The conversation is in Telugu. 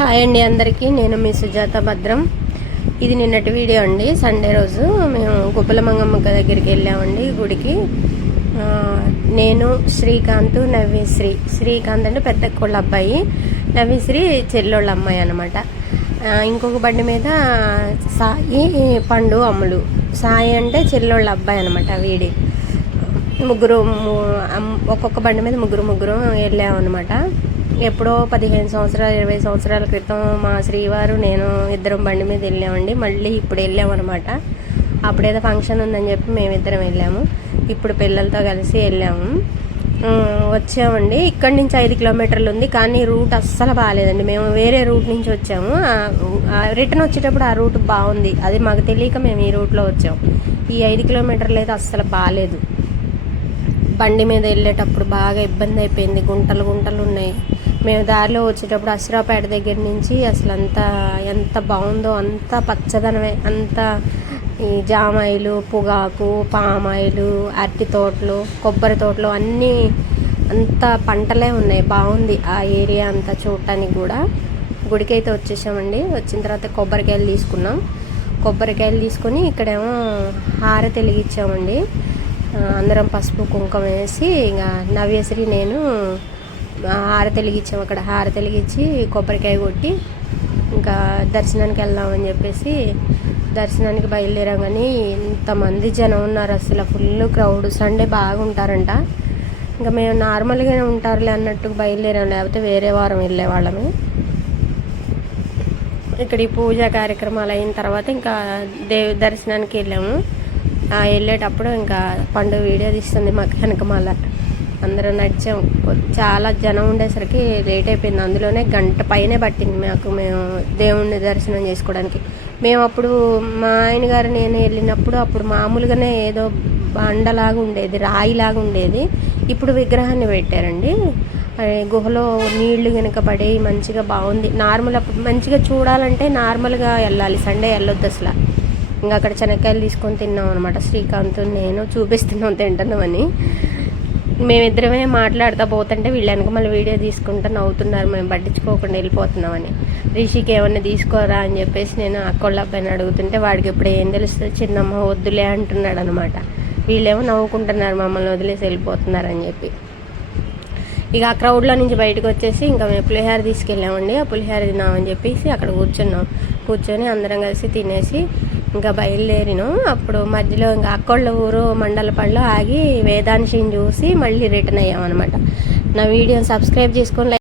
హాయ్ అండి అందరికీ. నేను మీ సుజాత భద్రం. ఇది నిన్నటి వీడియో అండి. సండే రోజు మేము గుబ్బల మంగమ్మ దగ్గరికి వెళ్ళామండి గుడికి. నేను శ్రీకాంత్ నవ్యశ్రీ. శ్రీకాంత్ అంటే పెద్ద కోళ్ళ అబ్బాయి, నవ్యశ్రీ చెల్లోళ్ళ అమ్మాయి అనమాట. ఇంకొక బండి మీద సాయి, పండు, అమ్ములు. సాయి అంటే చెల్లోళ్ళ అబ్బాయి అనమాట. వీడి ముగ్గురు, ఒక్కొక్క బండి మీద ముగ్గురు వెళ్ళామన్నమాట. ఎప్పుడో 15 సంవత్సరాలు 20 సంవత్సరాల క్రితం మా శ్రీవారు నేను ఇద్దరం బండి మీద వెళ్ళామండి. మళ్ళీ ఇప్పుడు వెళ్ళామన్నమాట. అప్పుడేదో ఫంక్షన్ ఉందని చెప్పి మేమిద్దరం వెళ్ళాము. ఇప్పుడు పిల్లలతో కలిసి వెళ్ళాము, వచ్చామండి. ఇక్కడి నుంచి 5 కిలోమీటర్లు ఉంది, కానీ రూట్ అస్సలు బాగాలేదండి. మేము వేరే రూట్ నుంచి వచ్చాము. రిటర్న్ వచ్చేటప్పుడు ఆ రూట్ బాగుంది, అది మాకు తెలియక మేము ఈ రూట్లో వచ్చాము. ఈ 5 కిలోమీటర్లు అయితే అస్సలు బాగాలేదు. బండి మీద వెళ్ళేటప్పుడు బాగా ఇబ్బంది అయిపోయింది. గుంటలు ఉన్నాయి. మేము దారిలో వచ్చేటప్పుడు అశ్రాపేట దగ్గర నుంచి అసలు ఎంత బాగుందో, అంత పచ్చదనమే. అంత ఈ జామాయిలు, పొగాకు, పామాయిలు, అరటి తోటలు, కొబ్బరి తోటలు అన్నీ అంత పంటలే ఉన్నాయి. బాగుంది ఆ ఏరియా అంతా చూడటానికి కూడా. గుడికి అయితే వచ్చేసామండి. వచ్చిన తర్వాత కొబ్బరికాయలు తీసుకున్నాం. కొబ్బరికాయలు తీసుకొని ఇక్కడేమో హారతి వెలిగించామండి. అందరం పసుపు కుంకుమ వేసి, ఇంకా నవ్యశ్రీ నేను హారతి వెలిగించాము. అక్కడ హారతి వెలిగించి కొబ్బరికాయ కొట్టి ఇంకా దర్శనానికి వెళ్దామని చెప్పేసి దర్శనానికి బయలుదేరాం. కానీ ఇంతమంది జనం ఉన్నారు, అసలు ఫుల్ క్రౌడ్. సండే బాగుంటారంట. ఇంకా మేము నార్మల్గానే ఉంటారులే అన్నట్టు బయలుదేరాం, లేకపోతే వేరే వారం వెళ్ళేవాళ్ళమే. ఇక్కడ ఈ పూజా కార్యక్రమాలు అయిన తర్వాత ఇంకా దేవి దర్శనానికి వెళ్ళాము. వెళ్ళేటప్పుడు ఇంకా పండు వీడియో తీస్తుంది మాకు వెనకమాల. అందరం నడిచాం. చాలా జనం ఉండేసరికి లేట్ అయిపోయింది. అందులోనే గంట పైనే పట్టింది మేము దేవుణ్ణి దర్శనం చేసుకోవడానికి. మేము అప్పుడు మా ఆయన గారు నేను వెళ్ళినప్పుడు అప్పుడు మామూలుగానే ఏదో బండలాగా ఉండేది, రాయిలాగా ఉండేది. ఇప్పుడు విగ్రహాన్ని పెట్టారండి. గుహలో నీళ్లు వెనకబడి మంచిగా బాగుంది. నార్మల్ అప్పుడు మంచిగా చూడాలంటే నార్మల్గా వెళ్ళాలి, సండే వెళ్ళొద్దు అసలు. ఇంకా అక్కడ శనక్కాయలు తీసుకొని తిన్నాం అనమాట. శ్రీకాంత్ నేను చూపిస్తున్నాం తింటున్నామని. మేమిద్దరమే మాట్లాడుతూ పోతుంటే వీళ్ళు వెనక మళ్ళీ వీడియో తీసుకుంటూ నవ్వుతున్నారు, మేము పట్టించుకోకుండా వెళ్ళిపోతున్నామని. రిషికి ఏమన్నా తీసుకోరా అని చెప్పేసి నేను అక్కోళ్ళ అబ్బాయిని అడుగుతుంటే వాడికి ఇప్పుడు ఏం తెలుస్తుంది, చిన్నమ్మ వద్దులే అంటున్నాడు అనమాట. వీళ్ళేమో నవ్వుకుంటున్నారు మమ్మల్ని వదిలేసి వెళ్ళిపోతున్నారని చెప్పి. ఇక ఆ క్రౌడ్లో నుంచి బయటకు వచ్చేసి ఇంకా మేము పులిహార తీసుకెళ్ళామండి. ఆ పులిహార తిన్నామని చెప్పేసి అక్కడ కూర్చొని అందరం కలిసి తినేసి ఇంకా బయలుదేరినాం. అప్పుడు మధ్యలో ఇంకా అక్కోళ్ళ ఊరు మండలపల్లిలో ఆగి వేదాంశిని చూసి మళ్ళీ రిటర్న్ అయ్యామన్నమాట. నా వీడియోని సబ్స్క్రైబ్ చేసుకొని